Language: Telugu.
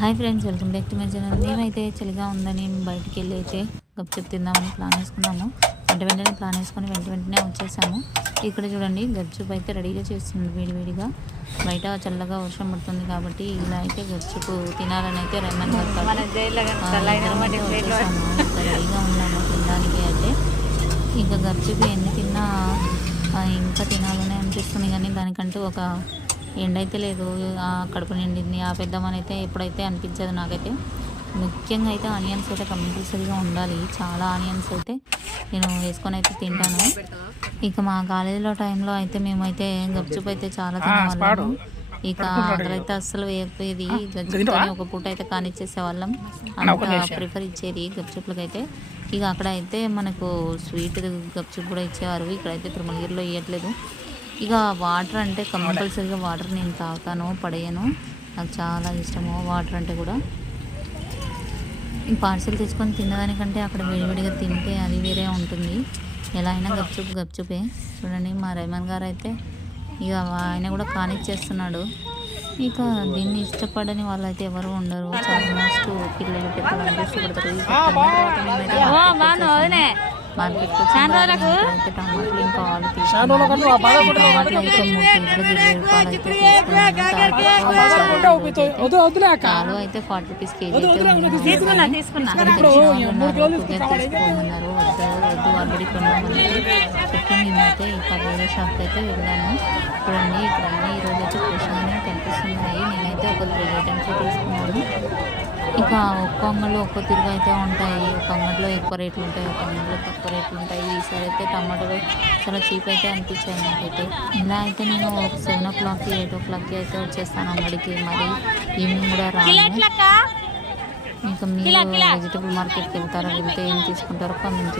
Hi friends, welcome back to my channel. మేమైతే చలిగా ఉందని బయటికి వెళ్ళి అయితే గప్చుప్ తిందామని ప్లాన్ వేసుకున్నాము. వెంటనే ప్లాన్ వేసుకొని వెంటనే వచ్చేసాము. ఇక్కడ చూడండి, గప్చుప్ అయితే రెడీగా చేస్తుంది వేడివేడిగా. బయట చల్లగా వర్షం పడుతుంది కాబట్టి ఇలా అయితే గప్చుప్ తినాలని అయితే రెమన్ వచ్చేసాము. రెడీగా ఉన్నాము తినడానికి. అయితే ఇంకా గప్చుప్ ఎన్ని తిన్నా ఇంకా తినాలని అనిపిస్తుంది, కానీ దానికంటూ ఒక ఎండ అయితే లేదు. కడుపు నిండింది ఆపేద్దామని అయితే ఎప్పుడైతే అనిపించదు నాకైతే. ముఖ్యంగా అయితే ఆనియన్స్ అయితే కంపల్సరీగా ఉండాలి. చాలా ఆనియన్స్ అయితే నేను వేసుకొని అయితే తింటాను. ఇక మా కాలేజీలో టైంలో అయితే మేమైతే గప్చుప్ అయితే చాలా తినేవాళ్ళము. ఇక అక్కడైతే అస్సలు వేయకపోయేది. గప్చుప్ని ఒక పూట అయితే కానిచ్చేసేవాళ్ళం. అంత ప్రిఫర్ ఇచ్చేది గప్చుప్లకి అయితే. ఇక అక్కడ అయితే మనకు స్వీట్ గప్చుప్ కూడా ఇచ్చేవారు. ఇక్కడైతే తిరుమలగిరిలో ఇవ్వట్లేదు. ఇక వాటర్ అంటే కంపల్సరీగా వాటర్ నేను తాగుతాను, పడేయను. నాకు చాలా ఇష్టము వాటర్ అంటే కూడా. పార్సిల్ తెచ్చుకొని తిన్నదానికంటే అక్కడ వేడివేడిగా తింటే అది వేరే ఉంటుంది. ఎలా అయినా గప్చుపే. చూడండి, మా రెహమాన్ గారు అయితే ఇక ఆయన కూడా కానిచ్చేస్తున్నాడు. ఇక దీన్ని ఇష్టపడని వాళ్ళు అయితే ఎవరు ఉండరు. ఆల్మోస్ట్ పిల్లలు పెద్దలు ఇష్టపడతారు. మార్కెట్కి అయితే టమాటాలు ఇంకా ఆలు తీసుకున్నాను. టమాటాలు అయితే 3 కేజీలు 20 రూపాయలు అయితే తీసుకున్నాను. ఆలు అయితే 40 రూపీస్ కేజీ తీసుకోమన్నారు. వద్దు ఆల్రెడీ కొన్నామని చెప్పి మేమైతే ఇక వేరే షాప్కి అయితే వెళ్ళాను. చూడండి, ఇక్కడ అన్నీ ఈరోజు అయితే ఫ్రెష్గానే కనిపిస్తున్నాయి. నేనైతే ఒక 3 ఐటమ్స్ తీసుకున్నాను. ఇక ఒక్క అంగడిలో ఒక్కో తిరుగు అయితే ఉంటాయి. ఒక అంగడిలో ఎక్కువ రేట్లు ఉంటాయి, ఒక అంగడిలో తక్కువ రేట్లు ఉంటాయి. ఈసారి అయితే టమాటాలు చాలా చీప్ అయితే అనిపించాయి నాకైతే. ఇలా అయితే నేను 7 o'clockకి 8 o'clockకి అయితే వచ్చేస్తాను అంగడికి. మరి ఈవినింగ్ కూడా రాను. ఇంకా మీరు వెజిటబుల్ మార్కెట్కి వెళ్తారో, వెళ్తే ఏం తీసుకుంటారో కామెంట్